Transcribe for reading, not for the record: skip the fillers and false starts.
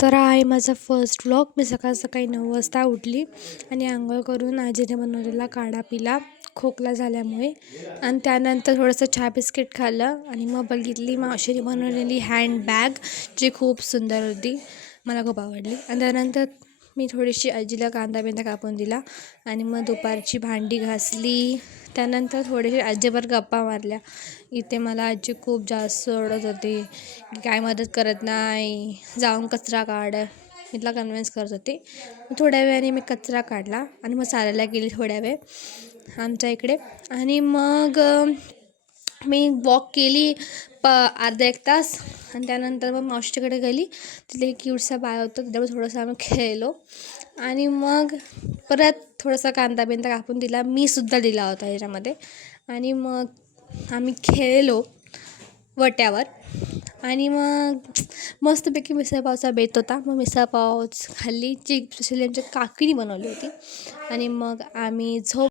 तर हा आहे माझा फर्स्ट व्लॉग. मी सकाळ सकाळी 9 वाजता उठली आणि अंघोळ करून आजीने बनवलेला काढा पिला खोकला झाल्यामुळे. आणि त्यानंतर थोडंसं चहा बिस्किट खाल्लं आणि मग बघितली मावशीने बनवलेली हँडबॅग, जी खूप सुंदर होती, मला खूप आवडली. आणि त्यानंतर मी थोडीशी आजीला कांदा बिंदा कापून दिला आणि मग दुपारची भांडी घासली. त्यानंतर थोडेसे आजीवर गप्पा मारल्या. इथे मला आजी खूप जास्त ओरडत होती की काय मदत करत नाही, जाऊन कचरा काढ. मी तिला कन्व्हिन्स करत होते. थोड्या वेळाने मी कचरा काढला आणि मग चालायला गेली थोड्या वेळ आमच्या इकडे. आणि मग मी वॉक केली अर्धा एक तास. आणि त्यानंतर मग मावशीकडे गेली. तिथे एक क्यूटसा बाळ होतं, त्याच्यावर थोडंसं आम्ही खेळलो. आणि मग परत थोडासा कांदा बिंदा कापून दिला, मी सुद्धा दिला होता ह्याच्यामध्ये. आणि मग आम्ही खेळलो वट्यावर. आणि मग मस्तपैकी मिसळपावचा बेत होता. मग मिसळपाव खाल्ली, जी स्पेशली आमच्या काकीने बनवली होती. आणि मग आम्ही